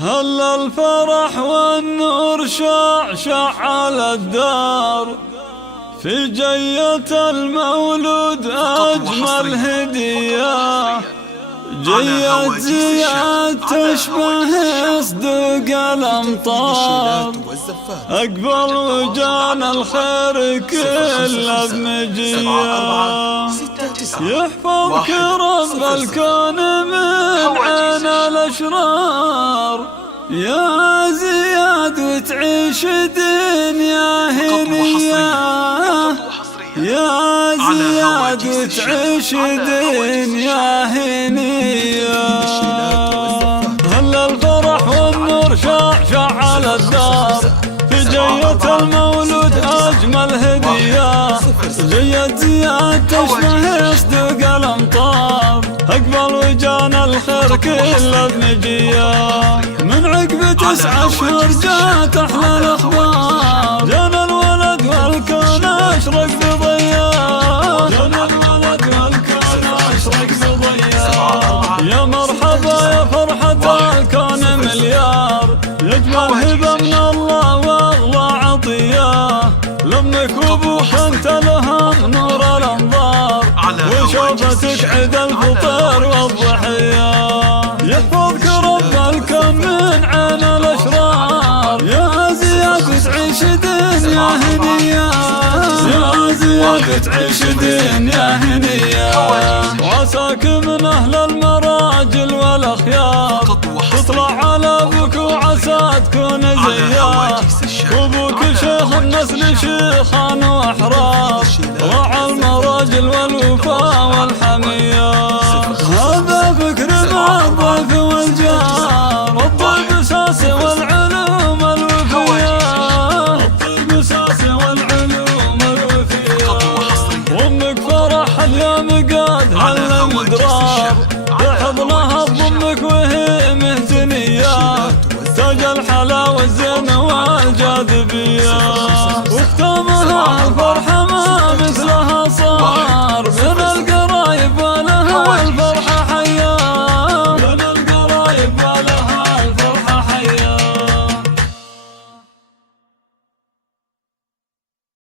هل الفرح والنور شع على الدار، في جية المولود أجمل هدية، جية زياد تشبه صدق الأمطار، أقبل وجان الخير كله بمجية، يحفظك رب الكون من عين الأشرار، يا زياد وتعيش دنيا هنية، يا زياد وتعيش دنيا هنية. هل الفرح والنور شع على الدار، في جية المولود أجمل هدية، جية زياد تشبه صدق الأمطار، أقبل وجان الخير كله بمجية، من عقب 9 أشهر جات أحلى الأخبار، جانا الولد والكون أشرق بضياء، جانا الولد والكون أشرق بضياء، يا مرحبا يا فرحة الكون مليار، يجمل هبة من الله واغلى عطية، لمك وابوك انت لهم نور الانظار، وشوفتك عيد الفطر والضحية، يحفظك رب الكون من عين الاشرار، يا زياد تعيش دنيا هنية، يا زياد تعيش دنيا هنية، وعساك من اهل المراجل والاخيار، تطلع على ابوك وعسى تكون زيار، وابوك شيخ النسل شيخان واحرار، راعى المراجل والوفاء والحمية، هذا فكر مع الضيف والجار، الطيب اساس والعلوم الوفية، الطيب اساس والعلوم الوفية، وامك فرح اليوم